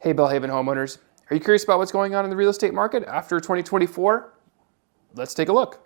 Hey Bellhaven homeowners, are you curious about what's going on in the real estate market after 2024? Let's take a look.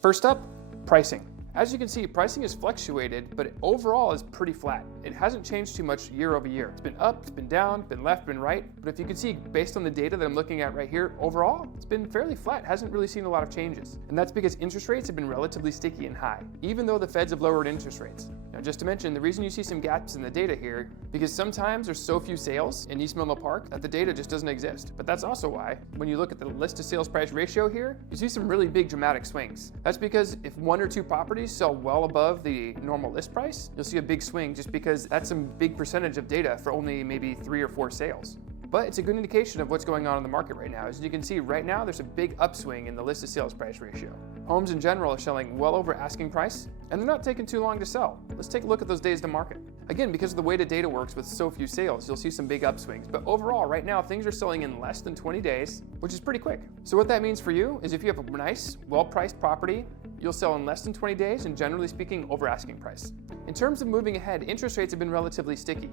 First up, pricing. As you can see, pricing has fluctuated, but overall is pretty flat. It hasn't changed too much year over year. It's been up, it's been down, been left, been right. But if you can see, based on the data that I'm looking at right here, overall, it's been fairly flat, hasn't really seen a lot of changes. And that's because interest rates have been relatively sticky and high, even though the Feds have lowered interest rates. Now, just to mention, the reason you see some gaps in the data here, because sometimes there's so few sales in East Menlo Park that the data just doesn't exist. But that's also why, when you look at the list to sales price ratio here, you see some really big dramatic swings. That's because if one or two properties sell well above the normal list price, you'll see a big swing just because that's some big percentage of data for only maybe 3 or 4 sales. But it's a good indication of what's going on in the market right now. As you can see right now, there's a big upswing in the list to sales price ratio. Homes in general are selling well over asking price, and they're not taking too long to sell. Let's take a look at those days to market. Again, because of the way the data works with so few sales, you'll see some big upswings. But overall, right now, things are selling in less than 20 days, which is pretty quick. So what that means for you is if you have a nice, well-priced property, you'll sell in less than 20 days and generally speaking, over asking price. In terms of moving ahead, interest rates have been relatively sticky.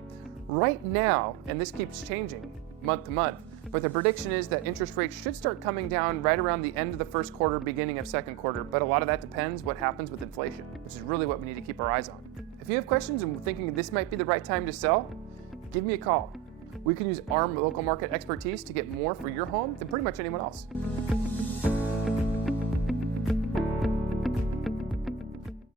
Right now, and this keeps changing month to month, but the prediction is that interest rates should start coming down right around the end of the first quarter, beginning of second quarter, but a lot of that depends what happens with inflation, which is really what we need to keep our eyes on. If you have questions and thinking this might be the right time to sell, give me a call. We can use our local market expertise to get more for your home than pretty much anyone else.